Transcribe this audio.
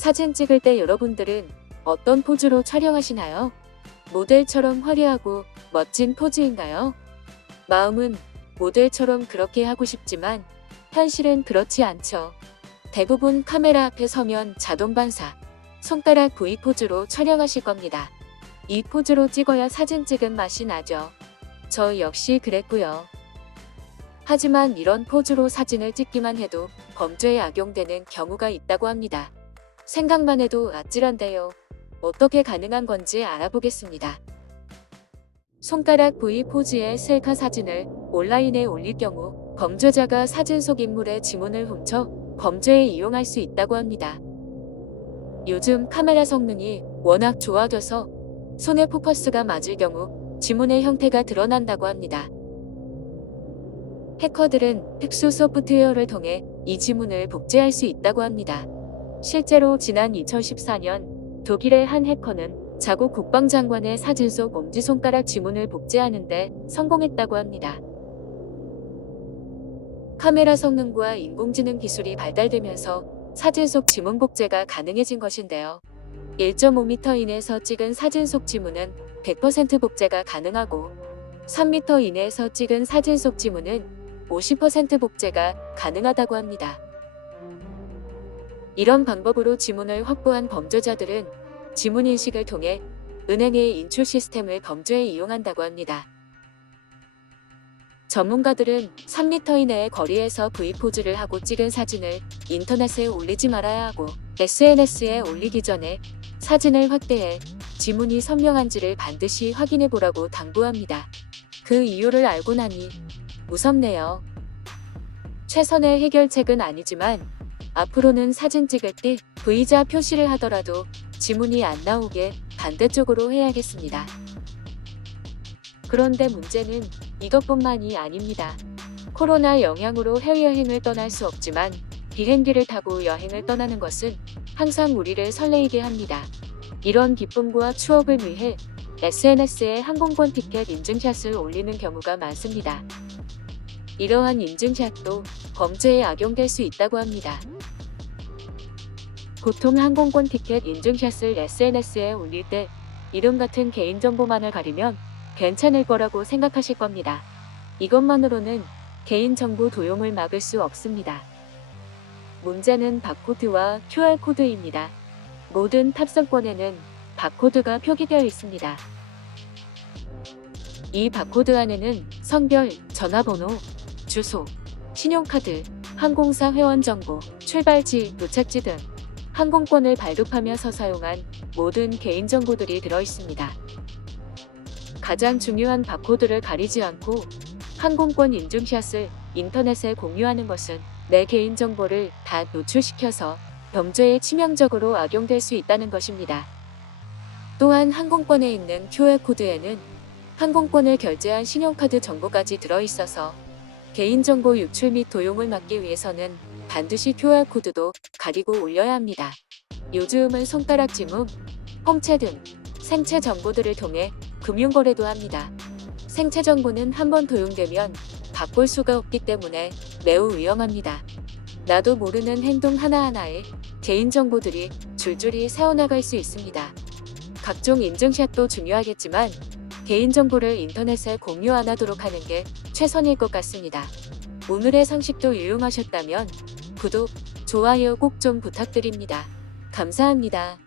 사진 찍을 때 여러분들은 어떤 포즈로 촬영하시나요? 모델처럼 화려하고 멋진 포즈인가요? 마음은 모델처럼 그렇게 하고 싶지만 현실은 그렇지 않죠. 대부분 카메라 앞에 서면 자동 반사, 손가락 V 포즈로 촬영하실 겁니다. 이 포즈로 찍어야 사진 찍은 맛이 나죠. 저 역시 그랬고요. 하지만 이런 포즈로 사진을 찍기만 해도 범죄에 악용되는 경우가 있다고 합니다. 생각만 해도 아찔한데요. 어떻게 가능한 건지 알아보겠습니다. 손가락 V 포즈의 셀카 사진을 온라인에 올릴 경우 범죄자가 사진 속 인물의 지문을 훔쳐 범죄에 이용할 수 있다고 합니다. 요즘 카메라 성능이 워낙 좋아져서 손의 포커스가 맞을 경우 지문의 형태가 드러난다고 합니다. 해커들은 특수 소프트웨어를 통해 이 지문을 복제할 수 있다고 합니다. 실제로 지난 2014년 독일의 한 해커는 자국 국방장관의 사진 속 엄지손가락 지문을 복제하는데 성공했다고 합니다. 카메라 성능과 인공지능 기술이 발달되면서 사진 속 지문 복제가 가능해진 것인데요. 1.5m 이내에서 찍은 사진 속 지문은 100% 복제가 가능하고 3m 이내에서 찍은 사진 속 지문은 50% 복제가 가능하다고 합니다. 이런 방법으로 지문을 확보한 범죄자들은 지문 인식을 통해 은행의 인출 시스템을 범죄에 이용한다고 합니다. 전문가들은 3m 이내의 거리에서 V포즈를 하고 찍은 사진을 인터넷에 올리지 말아야 하고 SNS에 올리기 전에 사진을 확대해 지문이 선명한지를 반드시 확인해 보라고 당부합니다. 그 이유를 알고 나니 무섭네요. 최선의 해결책은 아니지만 앞으로는 사진 찍을 때 V자 표시를 하더라도 지문이 안 나오게 반대쪽으로 해야겠습니다. 그런데 문제는 이것뿐만이 아닙니다. 코로나 영향으로 해외여행을 떠날 수 없지만 비행기를 타고 여행을 떠나는 것은 항상 우리를 설레이게 합니다. 이런 기쁨과 추억을 위해 SNS에 항공권 티켓 인증샷을 올리는 경우가 많습니다. 이러한 인증샷도 범죄에 악용될 수 있다고 합니다. 보통 항공권 티켓 인증샷을 SNS에 올릴 때 이름 같은 개인정보만을 가리면 괜찮을 거라고 생각하실 겁니다. 이것만으로는 개인정보 도용을 막을 수 없습니다. 문제는 바코드와 QR코드입니다. 모든 탑승권에는 바코드가 표기되어 있습니다. 이 바코드 안에는 성별, 전화번호, 주소, 신용카드, 항공사 회원 정보, 출발지, 도착지 등 항공권을 발급하면서 사용한 모든 개인정보들이 들어 있습니다. 가장 중요한 바코드를 가리지 않고 항공권 인증샷을 인터넷에 공유하는 것은 내 개인정보를 다 노출시켜서 범죄에 치명적으로 악용될 수 있다는 것입니다. 또한 항공권에 있는 QR코드에는 항공권을 결제한 신용카드 정보까지 들어있어서 개인정보 유출 및 도용을 막기 위해서는 반드시 QR코드도 가리고 올려야 합니다. 요즘은 손가락 지문, 홍채 등 생체 정보들을 통해 금융거래도 합니다. 생체 정보는 한 번 도용되면 바꿀 수가 없기 때문에 매우 위험합니다. 나도 모르는 행동 하나하나에 개인정보들이 줄줄이 새어나갈 수 있습니다. 각종 인증샷도 중요하겠지만 개인정보를 인터넷에 공유 안 하도록 하는 게 최선일 것 같습니다. 오늘의 상식도 유용하셨다면 구독, 좋아요 꼭 좀 부탁드립니다. 감사합니다.